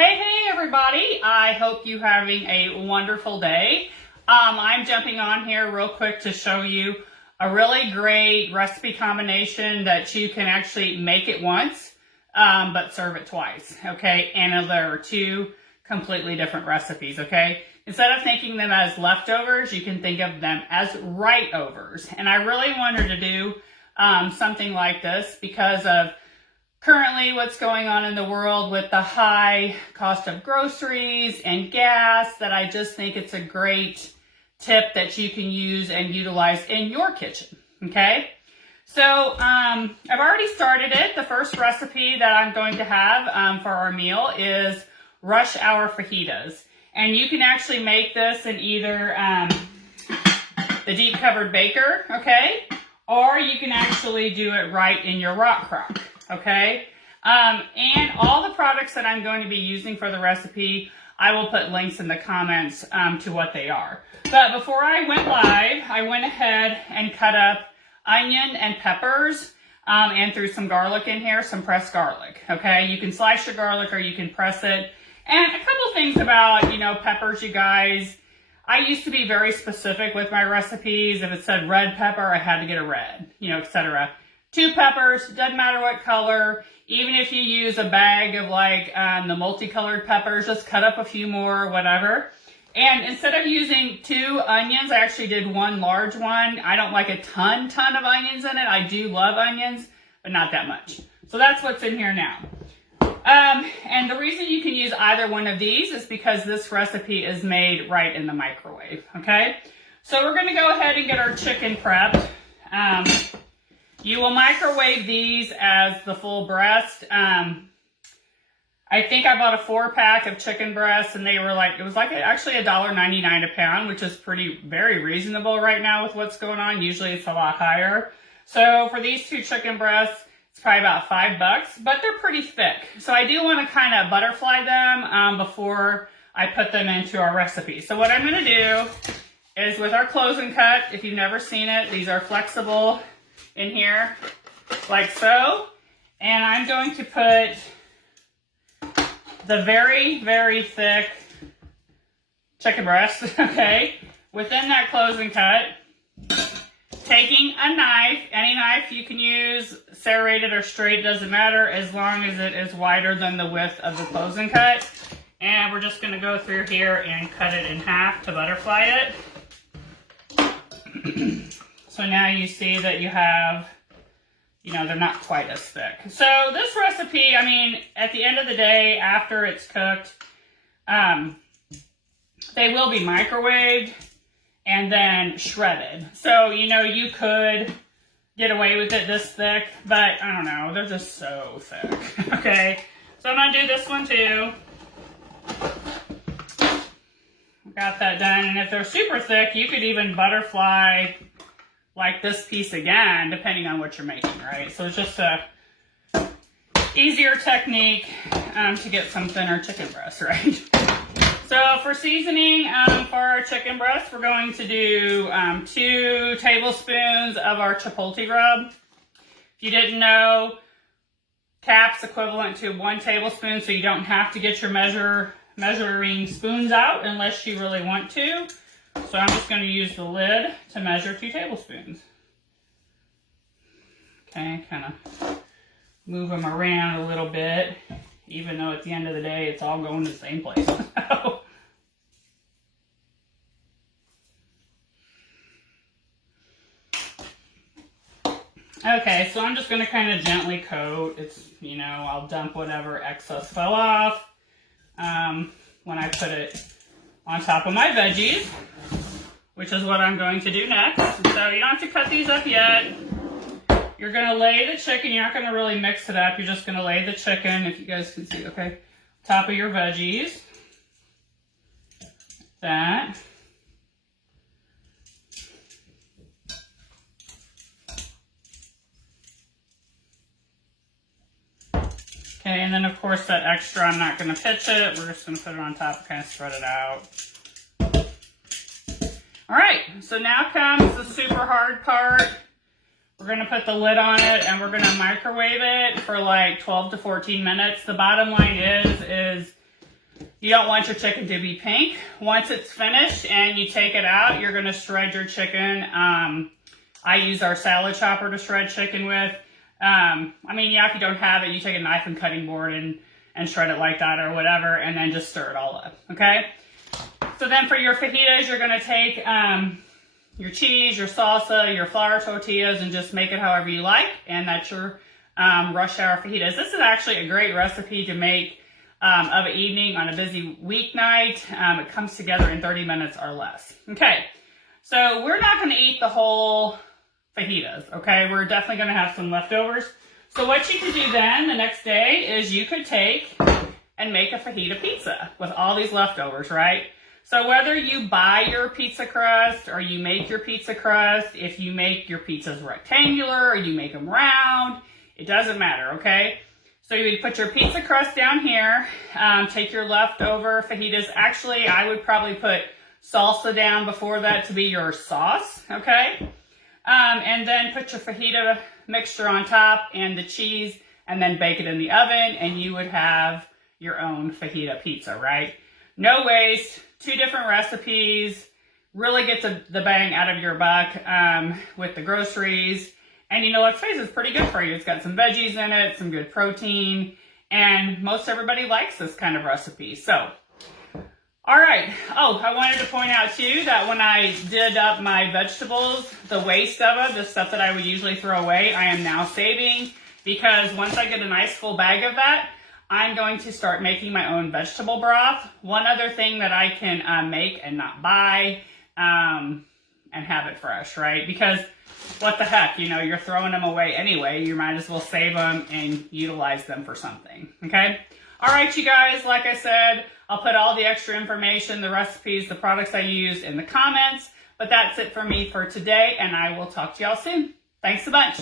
Hey everybody, I hope you're having a wonderful day. I'm jumping on here real quick to show you a really great recipe combination that you can actually make it once, but serve it twice, okay? And there are two completely different recipes, okay? Instead of thinking them as leftovers, you can think of them as right-overs. And I really wanted to do something like this because of currently what's going on in the world with the high cost of groceries and gas, that I just think it's a great tip that you can use and utilize in your kitchen, okay? So I've already started it. The first recipe that I'm going to have for our meal is rush hour fajitas. And you can actually make this in either the deep covered baker, okay? Or you can actually do it right in your rock crock. Okay, and all the products that I'm going to be using for the recipe, I will put links in the comments to what they are. But before I went live, I went ahead and cut up onion and peppers and threw some garlic in here, some pressed garlic. Okay, you can slice your garlic or you can press it. And a couple things about, peppers, you guys. I used to be very specific with my recipes. If it said red pepper, I had to get a red, etc. 2 peppers, doesn't matter what color. Even if you use a bag of the multicolored peppers, just cut up a few more, whatever. And instead of using 2 onions, I actually did 1 large one. I don't like a ton of onions in it. I do love onions, but not that much. So that's what's in here now. And the reason you can use either one of these is because this recipe is made right in the microwave, okay? So we're gonna go ahead and get our chicken prepped. You will microwave these as the full breast. I think I bought a 4-pack of chicken breasts, and they were actually $1.99 a pound, which is very reasonable right now with what's going on. Usually it's a lot higher. So for these 2 chicken breasts, it's probably about $5, but they're pretty thick. So I do want to kind of butterfly them before I put them into our recipe. So what I'm going to do is with our close and cut, if you've never seen it, these are flexible in here, like so. And I'm going to put the very thick chicken breast, okay, within that close and cut. Taking a knife, any knife you can use, serrated or straight, doesn't matter, as long as it is wider than the width of the close and cut. And we're just going to go through here and cut it in half to butterfly it. So now you see that you have, they're not quite as thick. So this recipe, at the end of the day, after it's cooked, they will be microwaved and then shredded. So, you could get away with it this thick, but I don't know, they're just so thick. Okay, so I'm going to do this one too. Got that done, and if they're super thick, you could even butterfly like this piece again, depending on what you're making, right? So it's just a easier technique to get some thinner chicken breast, right? So for seasoning for our chicken breast, we're going to do 2 tablespoons of our chipotle rub. If you didn't know, cap's equivalent to 1 tablespoon, so you don't have to get your measuring spoons out unless you really want to. So I'm just going to use the lid to measure 2 tablespoons. Okay, kind of move them around a little bit, even though at the end of the day, it's all going to the same place. Okay, so I'm just going to kind of gently coat. It's, I'll dump whatever excess fell off when I put it on top of my veggies, which is what I'm going to do next. So you don't have to cut these up yet. You're going to lay the chicken. You're not going to really mix it up. You're just going to lay the chicken, if you guys can see, okay, top of your veggies. That. Okay, and then of course that extra, I'm not going to pitch it. We're just going to put it on top and kind of spread it out. All right, so now comes the super hard part. We're going to put the lid on it and we're going to microwave it for like 12 to 14 minutes. The bottom line is You don't want your chicken to be pink. Once it's finished and you take it out, you're going to shred your chicken. I use our salad chopper to shred chicken with. I mean, yeah, if you don't have it, you take a knife and cutting board and shred it like that or whatever, and then just stir it all up, okay? So then for your fajitas, you're going to take your cheese, your salsa, your flour tortillas, and just make it however you like, and that's your rush hour fajitas. This is actually a great recipe to make of an evening on a busy weeknight. It comes together in 30 minutes or less. Okay, so we're not going to eat the whole fajitas, okay? We're definitely going to have some leftovers. So what you could do then the next day is you could take and make a fajita pizza with all these leftovers, right? So whether you buy your pizza crust or you make your pizza crust, if you make your pizzas rectangular or you make them round, it doesn't matter, okay? So you would put your pizza crust down here, take your leftover fajitas. Actually, I would probably put salsa down before that to be your sauce, okay? And then put your fajita mixture on top and the cheese, and then bake it in the oven, and you would have your own fajita pizza, right? No waste, 2 different recipes, really get the bang out of your buck with the groceries. And you know, let's face it, it's pretty good for you. It's got some veggies in it, some good protein, and most everybody likes this kind of recipe. So, all right. Oh, I wanted to point out too that when I did up my vegetables, the waste of it, the stuff that I would usually throw away, I am now saving, because once I get a nice full bag of that, I'm going to start making my own vegetable broth. One other thing that I can make and not buy and have it fresh, right? Because what the heck, you know, you're throwing them away anyway. You might as well save them and utilize them for something, okay? All right, you guys, like I said, I'll put all the extra information, the recipes, the products I use in the comments. But that's it for me for today, and I will talk to y'all soon. Thanks a bunch.